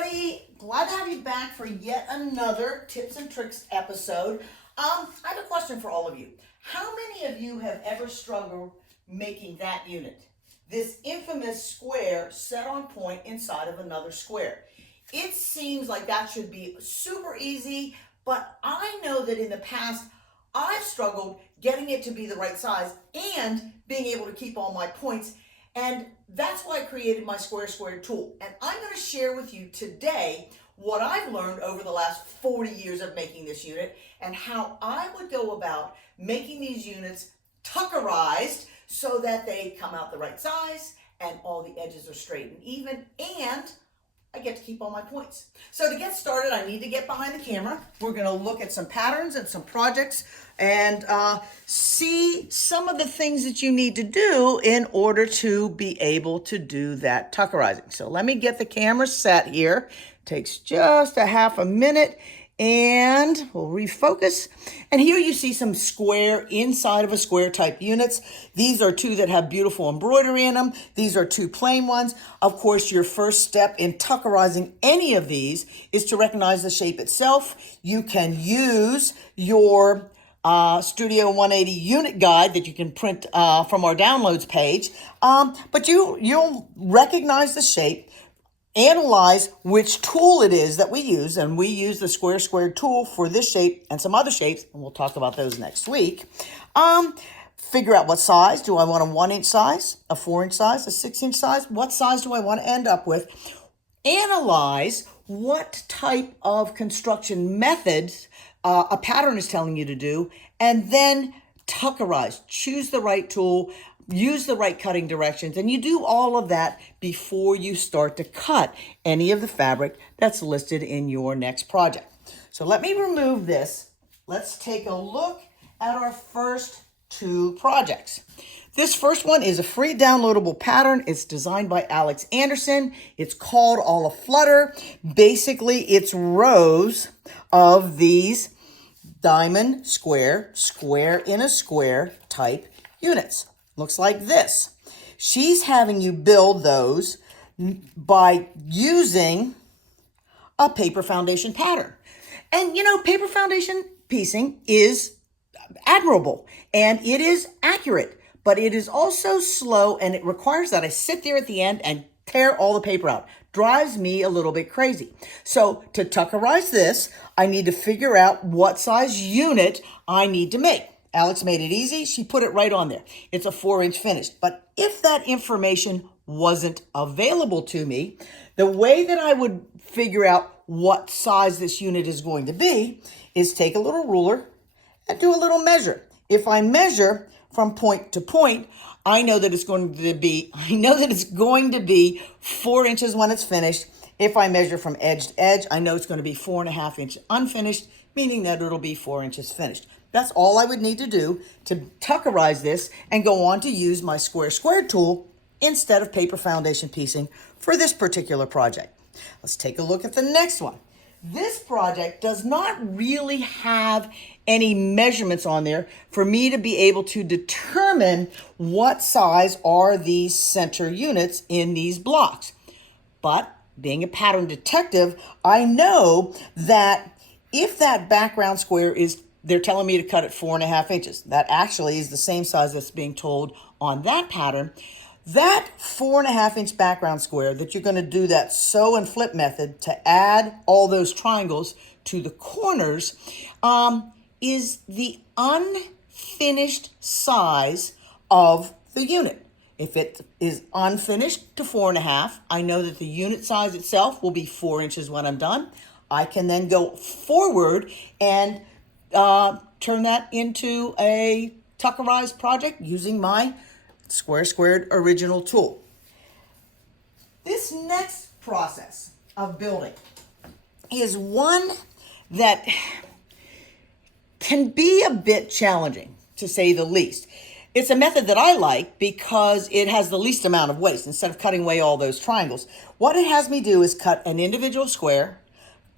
everybody. Glad to have you back for yet another tips and tricks episode. I have a question for all of you. How many of you have ever struggled making that unit? This infamous square set on point inside of another square. It seems like that should be super easy, but I know that in the past I've struggled getting it to be the right size and being able to keep all my points. And that's why I created my Square Squared tool. And I'm going to share with you today what I've learned over the last 40 years of making this unit and how I would go about making these units tuckerized so that they come out the right size and all the edges are straight and even, and I get to keep all my points. So to get started, I need to get behind the camera. We're going to look at some patterns and some projects and see some of the things that you need to do in order to be able to do that tuckerizing. So let me get the camera set here. Takes just a half a minute and we'll refocus. And here you see some square inside of a square type units. These are two that have beautiful embroidery in them. These are two plain ones. Of course, your first step in tuckerizing any of these is to recognize the shape itself. You can use your Studio 180 unit guide that you can print from our downloads page. But you'll recognize the shape, analyze which tool it is that we use, and we use the Square Squared tool for this shape and some other shapes, and we'll talk about those next week. Figure out what size. Do I want a 1-inch size, a 4-inch size, a 6-inch size? What size do I want to end up with? Analyze what type of construction methods a pattern is telling you to do, and then tuckerize. Choose the right tool, use the right cutting directions, and you do all of that before you start to cut any of the fabric that's listed in your next project. So let me remove this. Let's take a look at our first two projects. This first one is a free downloadable pattern. It's designed by Alex Anderson. It's called All Aflutter. Basically, it's rows of these diamond square in a square type units. Looks like this. She's having you build those by using a paper foundation pattern. And you know, paper foundation piecing is admirable and it is accurate, but it is also slow and it requires that I sit there at the end and tear all the paper out. Drives me a little bit crazy. So to tuckerize this, I need to figure out what size unit I need to make. Alex made it easy. She put it right on there. It's a 4-inch finish. But if that information wasn't available to me, the way that I would figure out what size this unit is going to be is take a little ruler and do a little measure. If I measure from point to point, I know that it's going to be 4 inches when it's finished. If I measure from edge to edge, I know it's going to be 4.5 inches unfinished, meaning that it'll be 4 inches finished. That's all I would need to do to tuckerize this and go on to use my Square Squared tool instead of paper foundation piecing for this particular project. Let's take a look at the next one. This project does not really have any measurements on there for me to be able to determine what size are these center units in these blocks. But being a pattern detective, I know that if that background square they're telling me to cut it 4.5 inches. That actually is the same size that's being told on that pattern. That 4.5 inch background square that you're going to do that sew and flip method to add all those triangles to the corners is the unfinished size of the unit. If it is unfinished to 4.5, I know that the unit size itself will be 4 inches when I'm done. I can then go forward and turn that into a tuckerized project using my Square Squared original tool. This next process of building is one that can be a bit challenging, to say the least. It's a method that I like because it has the least amount of waste. Instead of cutting away all those triangles, what it has me do is cut an individual square,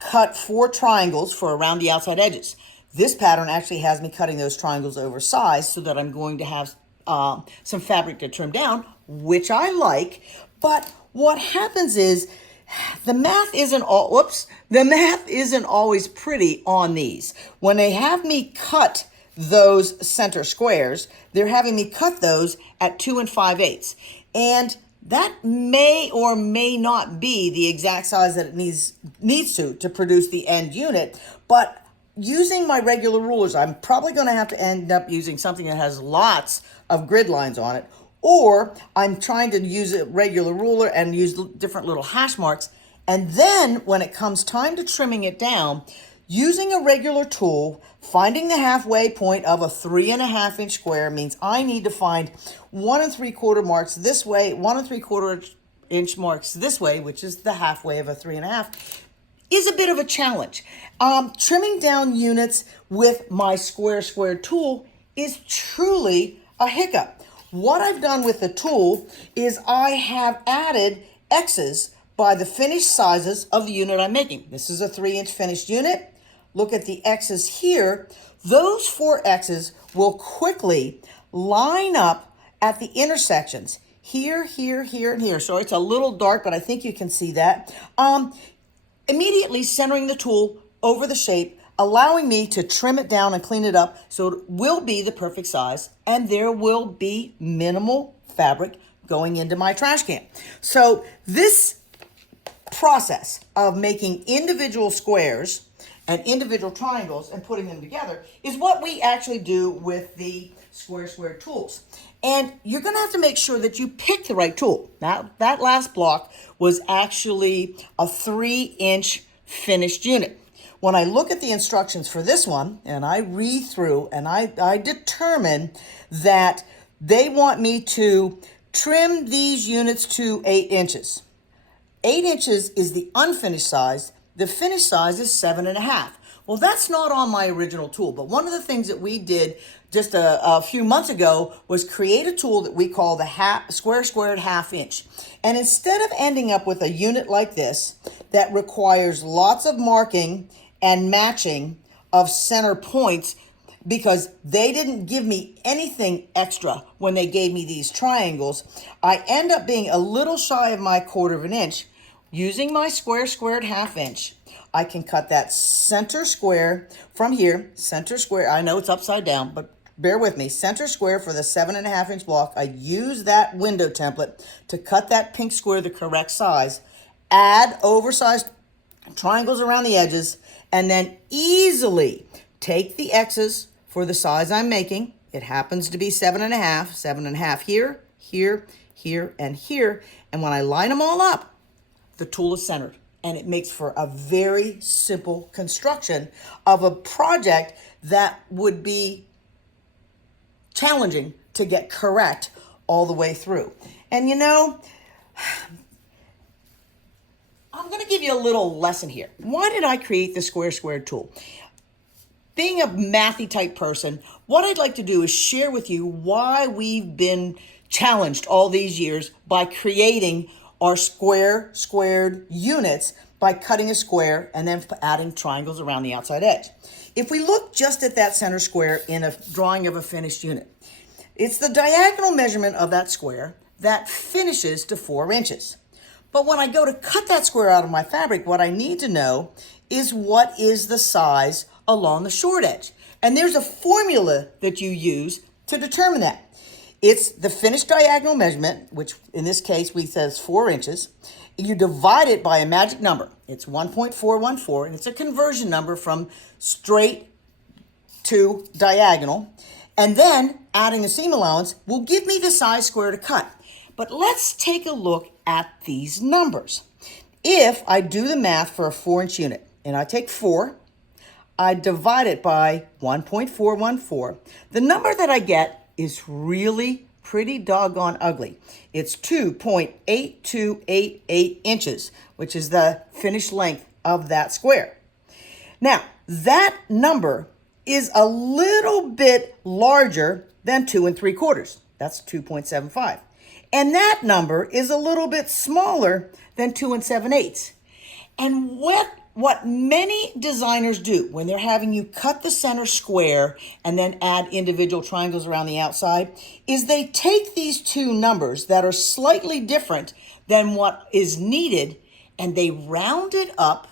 cut 4 triangles for around the outside edges. This pattern actually has me cutting those triangles oversized so that I'm going to have some fabric to trim down, which I like. But what happens is the math isn't the math isn't always pretty on these. When they have me cut those center squares, they're having me cut those at 2 5/8. And that may or may not be the exact size that it needs to produce the end unit, but using my regular rulers, I'm probably going to have to end up using something that has lots of grid lines on it, or I'm trying to use a regular ruler and use different little hash marks. And then when it comes time to trimming it down, using a regular tool, finding the halfway point of a 3.5-inch square means I need to find 1 3/4 marks this way, 1 3/4 inch marks this way, which is the halfway of a 3.5, is a bit of a challenge. Trimming down units with my square tool is truly a hiccup. What I've done with the tool is I have added X's by the finished sizes of the unit I'm making. This is a 3-inch finished unit. Look at the X's here. Those 4 X's will quickly line up at the intersections here, here, here, and here. Sorry, it's a little dark, but I think you can see that. Immediately centering the tool over the shape, allowing me to trim it down and clean it up so it will be the perfect size, and there will be minimal fabric going into my trash can. So this process of making individual squares and individual triangles and putting them together is what we actually do with the square tools. And you're going to have to make sure that you pick the right tool. Now, that last block was actually a 3-inch finished unit. When I look at the instructions for this one and I read through and I determine that they want me to trim these units to 8 inches. 8 inches is the unfinished size. The finished size is 7.5. Well, that's not on my original tool, but one of the things that we did just a few months ago was create a tool that we call the squared half-inch. And instead of ending up with a unit like this that requires lots of marking and matching of center points, because they didn't give me anything extra when they gave me these triangles, I end up being a little shy of my 1/4 inch. Using my squared half-inch, I can cut that center square from here, center square. I know it's upside down, but bear with me. Center square for the 7.5-inch block. I use that window template to cut that pink square the correct size, add oversized triangles around the edges, and then easily take the X's for the size I'm making. It happens to be 7.5, 7.5 here, here, here, and here. And when I line them all up, the tool is centered, and it makes for a very simple construction of a project that would be challenging to get correct all the way through. And you know, I'm going to give you a little lesson here. Why did I create the squared tool? Being a mathy type person, what I'd like to do is share with you why we've been challenged all these years by creating our squared units by cutting a square and then adding triangles around the outside edge. If we look just at that center square in a drawing of a finished unit, it's the diagonal measurement of that square that finishes to 4 inches. But when I go to cut that square out of my fabric, what I need to know is what is the size along the short edge. And there's a formula that you use to determine that. It's the finished diagonal measurement, which in this case we says 4 inches. You divide it by a magic number. It's 1.414, and it's a conversion number from straight to diagonal. And then adding a seam allowance will give me the size square to cut. But let's take a look at these numbers. If I do the math for a 4-inch unit, and I take 4, I divide it by 1.414, the number that I get is really pretty doggone ugly. It's 2.8288 inches, which is the finished length of that square. Now, that number is a little bit larger than 2 3/4. That's 2.75. And that number is a little bit smaller than 2 7/8. And what many designers do when they're having you cut the center square and then add individual triangles around the outside is they take these two numbers that are slightly different than what is needed and they round it up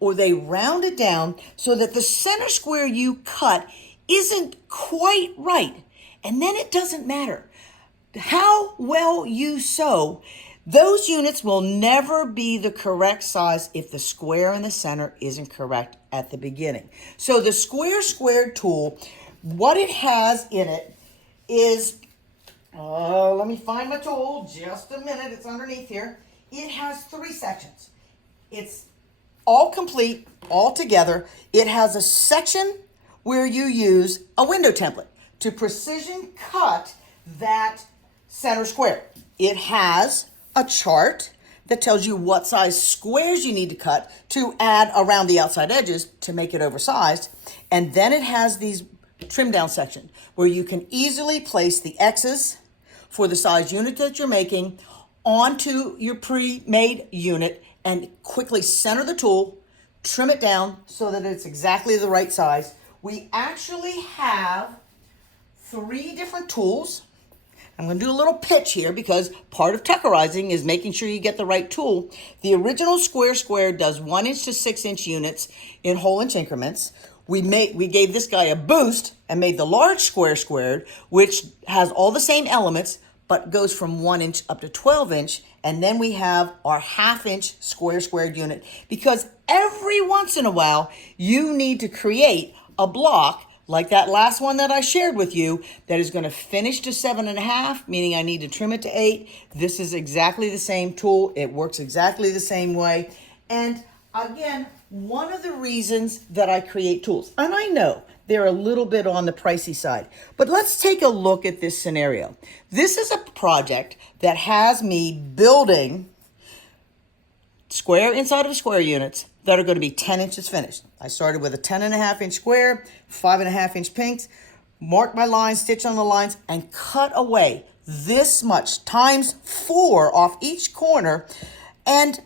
or they round it down so that the center square you cut isn't quite right. And then it doesn't matter how well you sew, those units will never be the correct size if the square in the center isn't correct at the beginning. So the square squared tool, what it has in it is, let me find my tool, just a minute, it's underneath here. It has 3 sections. It's all complete, all together. It has a section where you use a window template to precision cut that center square. It has a chart that tells you what size squares you need to cut to add around the outside edges to make it oversized. And then it has these trim down section where you can easily place the X's for the size unit that you're making onto your pre-made unit and quickly center the tool, trim it down so that it's exactly the right size. We actually have 3 different tools. I'm going to do a little pitch here because part of tuckerizing is making sure you get the right tool. The original square square does 1 inch to 6 inch units in whole inch increments. We gave this guy a boost and made the large square squared, which has all the same elements, but goes from 1 inch up to 12 inch. And then we have our 1/2 inch square squared unit because every once in a while you need to create a block like that last one that I shared with you that is going to finish to 7.5, meaning I need to trim it to 8. This is exactly the same tool. It works exactly the same way. And again, one of the reasons that I create tools, and I know they're a little bit on the pricey side, but let's take a look at this scenario. This is a project that has me building square inside of square units that are going to be 10 inches finished. I started with a 10.5 inch square, 5.5 inch pinks, marked my lines, stitched on the lines, and cut away this much times 4 off each corner. And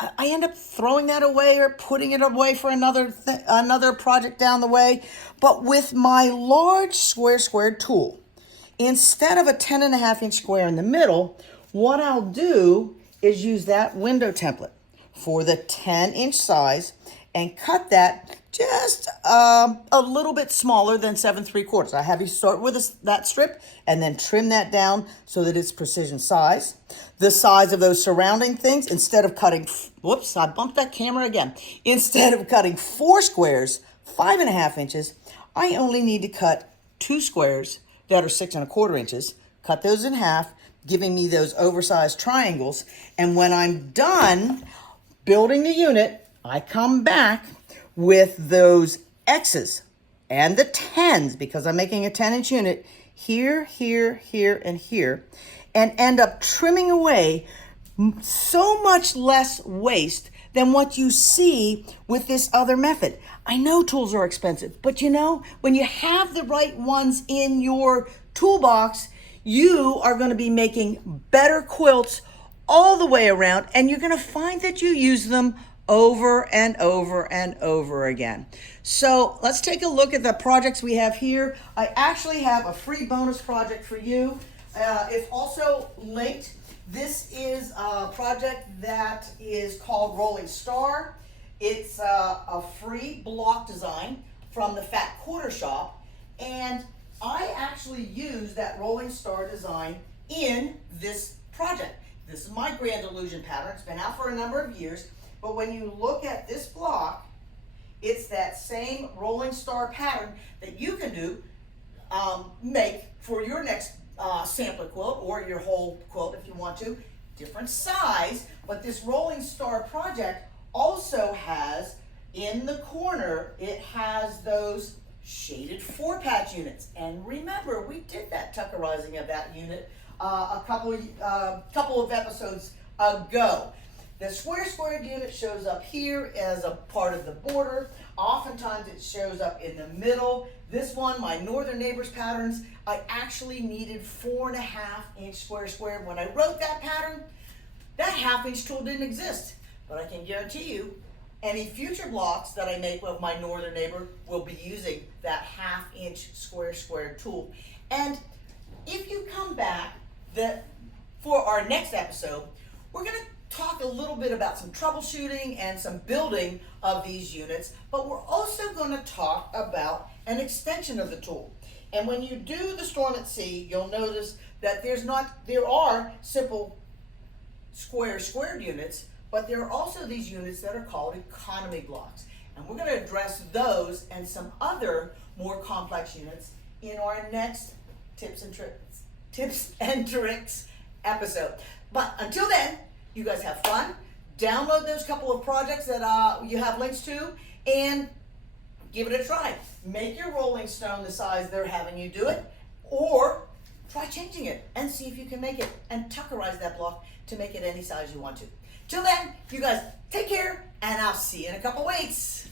I end up throwing that away or putting it away for another project down the way. But with my large square squared tool, instead of a 10.5 inch square in the middle, what I'll do is use that window template for the 10 inch size and cut that just a little bit smaller than 7 3/4. I have you start with that strip and then trim that down so that it's precision size. The size of those surrounding things, instead of cutting, whoops, I bumped that camera again. Instead of cutting 4 squares, 5.5 inches, I only need to cut 2 squares that are 6 1/4 inches, cut those in half, giving me those oversized triangles. And when I'm done building the unit, I come back with those X's and the 10s because I'm making a 10 inch unit here, here, here, and here, and end up trimming away so much less waste than what you see with this other method. I know tools are expensive, but you know, when you have the right ones in your toolbox, you are going to be making better quilts all the way around, and you're going to find that you use them over and over and over again. So let's take a look at the projects we have here. I actually have a free bonus project for you. It's also linked. This is a project that is called Rolling Star. It's a free block design from the Fat Quarter Shop, and I actually use that Rolling Star design in this project. This is my Grand Illusion pattern. It's been out for a number of years, but when you look at this block, it's that same Rolling Star pattern that you can do, make for your next sampler quilt or your whole quilt if you want to. Different size, but this Rolling Star project also has, in the corner, it has those shaded 4-patch units. And remember, we did that tuckerizing of that unit a couple of episodes ago. The square squared unit shows up here as a part of the border. Oftentimes it shows up in the middle. This one, my Northern Neighbors patterns, I actually needed 4.5 inch square squared. When I wrote that pattern, that 1/2 inch tool didn't exist. But I can guarantee you, any future blocks that I make with my Northern Neighbor will be using that 1/2 inch square squared tool. And if you come back for our next episode, we're going to talk a little bit about some troubleshooting and some building of these units, but we're also going to talk about an extension of the tool. And when you do the Storm at Sea, you'll notice that there are simple squared units, but there are also these units that are called economy blocks. And we're going to address those and some other more complex units in our next tips and tricks episode. But until then, you guys have fun. Download those couple of projects that you have links to and give it a try. Make your rolling stone the size they're having you do it, or try changing it and see if you can make it, and tuckerize that block to make it any size you want to. Till then, you guys take care, and I'll see you in a couple weeks.